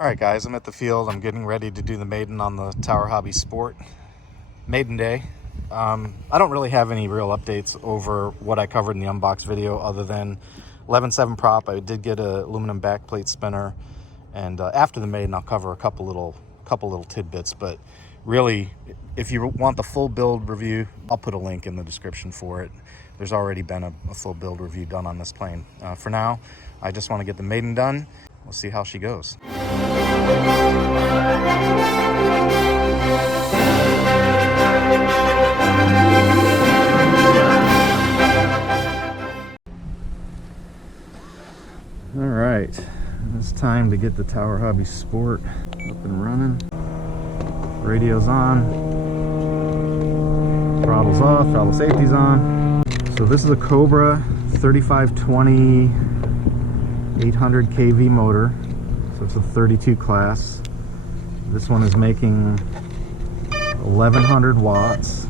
Alright guys, I'm at the field. I'm getting ready to do the Maiden on the Tower Hobbies Sport. Maiden Day. I don't really have any real updates over what I covered in the unbox video other than 11.7 prop. I did get a aluminum backplate spinner, and after the Maiden I'll cover a couple little tidbits, but really if you want the full build review, I'll put a link in the description for it. There's already been a full build review done on this plane. For now, I just want to get the Maiden done. We'll see how she goes. All right, it's time to get the Tower Hobbies Sport up and running. Radio's on, throttle's off, throttle safety's on. So this is a Cobra 3520 800 kV motor, so it's a 32 class. This one is making 1100 watts,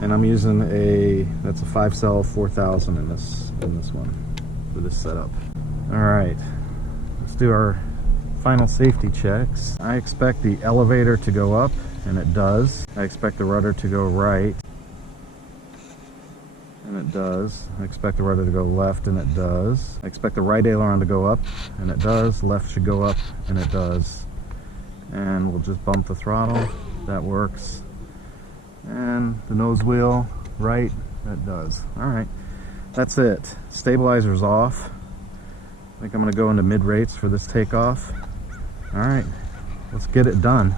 and I'm using that's a 5-cell 4000 in this one for this setup. All right, let's do our final safety checks. I expect the elevator to go up, and it does. I expect the rudder to go right, and it does. I expect the rudder to go left, and it does. I expect the right aileron to go up, and it does. Left should go up, and it does. And we'll just bump the throttle. That works. And the nose wheel, right, that does. All right, that's it. Stabilizer's off. I think I'm gonna go into mid rates for this takeoff. All right, let's get it done.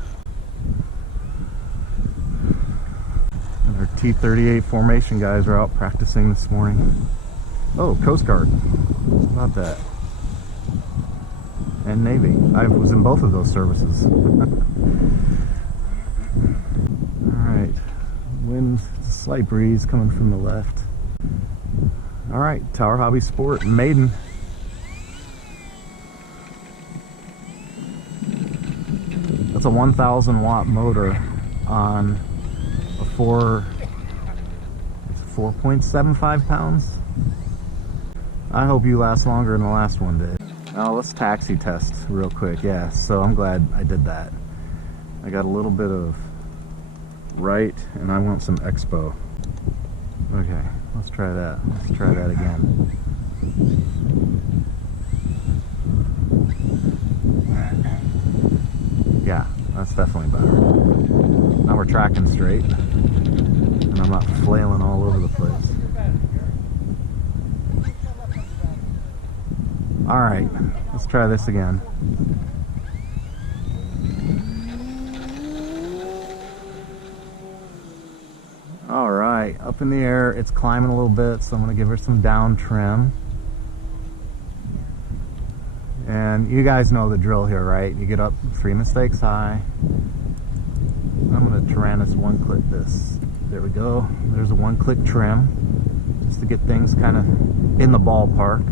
Our T-38 formation guys are out practicing this morning. Oh, Coast Guard. How about that? And Navy. I was in both of those services. Alright. Wind, slight breeze coming from the left. Alright, Tower Hobbies Sport, Maiden. That's a 1,000 watt motor on a 4.75 pounds. I hope you last longer than the last one did. Now let's taxi test real quick. Yeah, so I'm glad I did that. I got a little bit of right, and I want some expo. Okay, let's try that. Let's try that again. Yeah, that's definitely better. Now we're tracking straight, and I'm not flailing all over the place. All right, let's try this again. All right, up in the air, it's climbing a little bit, so I'm gonna give her some down trim. And you guys know the drill here, right? You get up 3 mistakes high. I'm gonna Tyrannus one click this. There we go. There's a one click trim, just to get things kind of in the ballpark.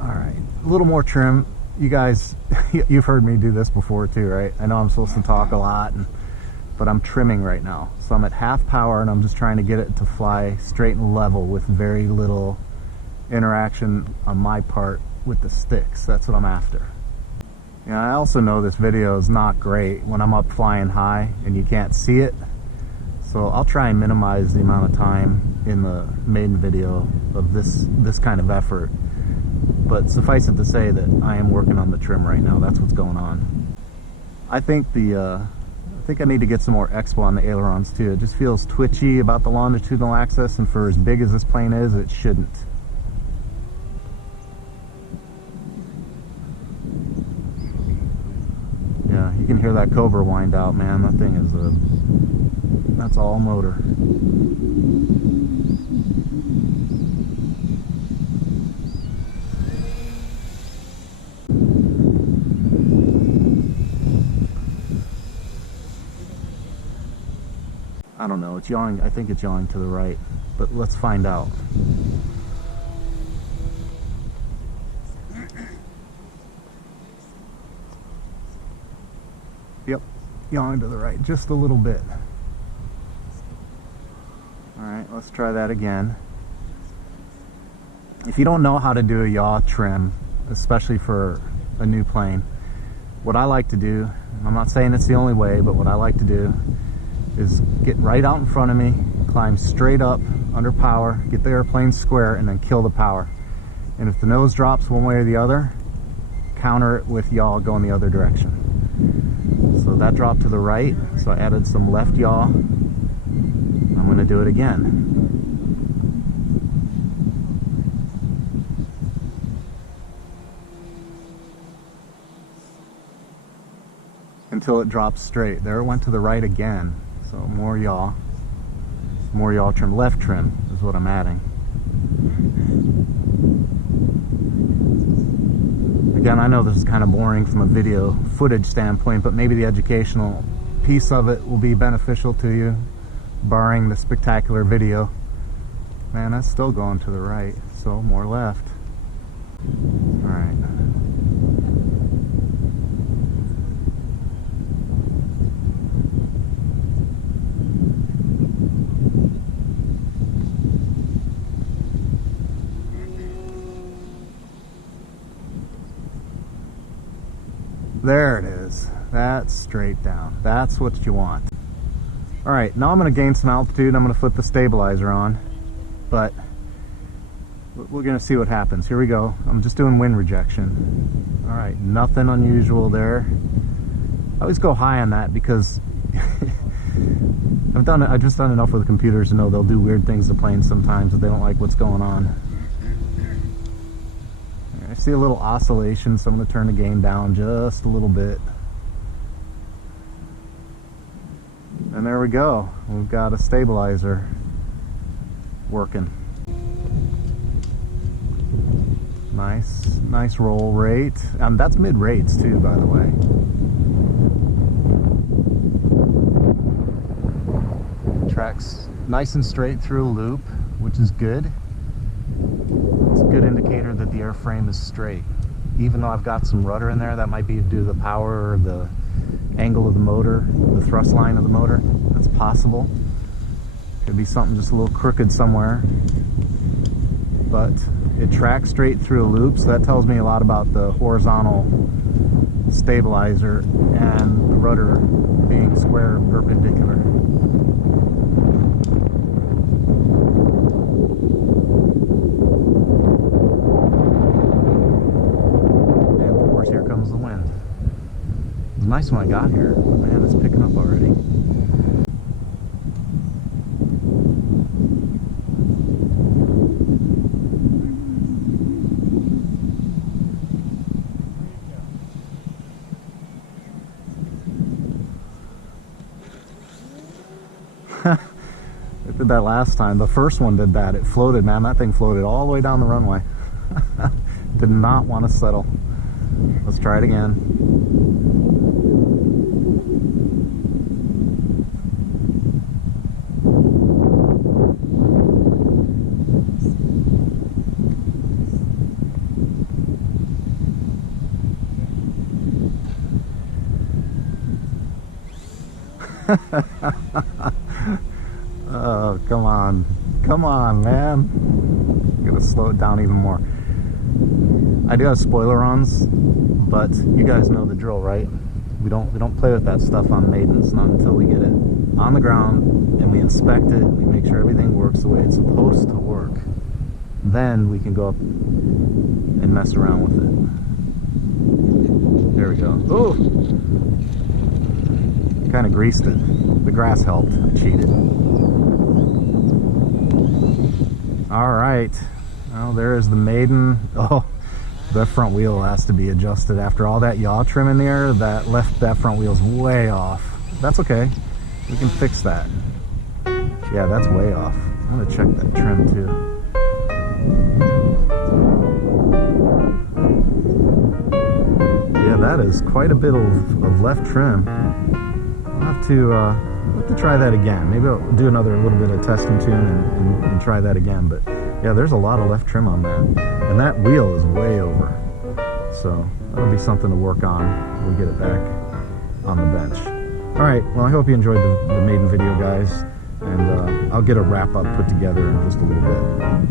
All right, a little more trim. You guys, you've heard me do this before too, right? I know I'm supposed to talk a lot, but I'm trimming right now. So I'm at half power, and I'm just trying to get it to fly straight and level with very little interaction on my part with the sticks. That's what I'm after. You know, I also know this video is not great when I'm up flying high and you can't see it. So I'll try and minimize the amount of time in the Maiden video of this kind of effort. But suffice it to say that I am working on the trim right now. That's what's going on. I think I need to get some more expo on the ailerons too. It just feels twitchy about the longitudinal axis, and for as big as this plane is, it shouldn't. Yeah, you can hear that Cobra wind out, man. That thing is that's all motor. I don't know, it's yawing. I think it's yawing to the right, but let's find out. Yep, yawing to the right, just a little bit. Alright, let's try that again. If you don't know how to do a yaw trim, especially for a new plane, what I like to do, I'm not saying it's the only way, but what I like to do is get right out in front of me, climb straight up under power, get the airplane square, and then kill the power. And if the nose drops one way or the other, counter it with yaw going the other direction. So that dropped to the right, so I added some left yaw. I'm going to do it again. Until it drops straight. There it went to the right again. So more yaw trim, left trim is what I'm adding. Again, I know this is kind of boring from a video footage standpoint, but maybe the educational piece of it will be beneficial to you, barring the spectacular video. Man, that's still going to the right, so more left. All right. There it is. That's straight down. That's what you want. All right, now I'm going to gain some altitude. I'm going to flip the stabilizer on, but we're going to see what happens. Here we go. I'm just doing wind rejection. All right, nothing unusual there. I always go high on that because I've just done enough with the computers to know they'll do weird things to planes sometimes if they don't like what's going on. I see a little oscillation, so I'm going to turn the gain down just a little bit. And there we go. We've got a stabilizer working. Nice roll rate. That's mid rates too, by the way. Tracks nice and straight through a loop, which is good. It's a good indicator that the airframe is straight. Even though I've got some rudder in there, that might be due to the power or the angle of the motor, the thrust line of the motor. That's possible. Could be something just a little crooked somewhere. But it tracks straight through a loop, so that tells me a lot about the horizontal stabilizer and the rudder being square perpendicular. Nice when I got here. Man, it's picking up already. It did that last time. The first one did that. It floated, man. That thing floated all the way down the runway. Did not want to settle. Let's try it again. Oh, come on, man. I'm gonna slow it down even more. I do have spoiler-ons, but you guys know the drill, right? We don't play with that stuff on Maidens, not until we get it on the ground and we inspect it, we make sure everything works the way it's supposed to work. Then we can go up and mess around with it. There we go. Oh! Kind of greased it. The grass helped. I cheated. All right. Well, there's the Maiden. Oh, the front wheel has to be adjusted after all that yaw trim in there. That front wheel's way off. That's okay. We can fix that. Yeah, that's way off. I'm gonna check that trim too. Yeah, that is quite a bit of left trim. I'll have to try that again. Maybe I'll do another little bit of test and tune and try that again. But yeah, there's a lot of left trim on that. And that wheel is way over. So that'll be something to work on when we get it back on the bench. All right, well, I hope you enjoyed the Maiden video, guys. And I'll get a wrap up put together in just a little bit.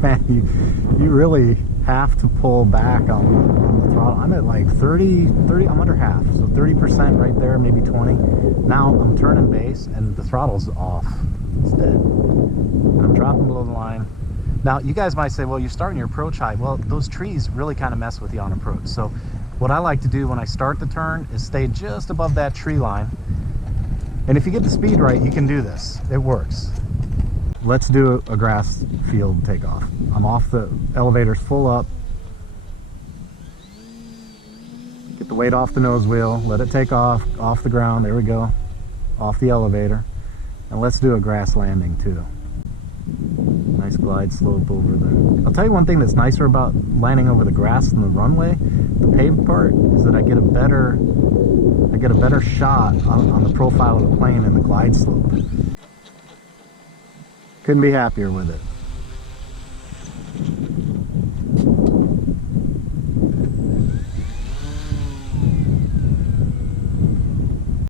Man, you really have to pull back on the throttle. I'm at like 30, I'm under half, so 30% right there, maybe 20. Now I'm turning base and the throttle's off. It's dead. I'm dropping below the line. Now, you guys might say, well, you're starting your approach high. Well, those trees really kind of mess with you on approach. So what I like to do when I start the turn is stay just above that tree line. And if you get the speed right, you can do this. It works. Let's do a grass field takeoff. I'm off, the elevator's full up. Get the weight off the nose wheel, let it take off the ground. There we go, off the elevator. And let's do a grass landing too. Nice glide slope over there. I'll tell you one thing that's nicer about landing over the grass than the runway, the paved part, is that I get a better shot on the profile of the plane and the glide slope. Couldn't be happier with it.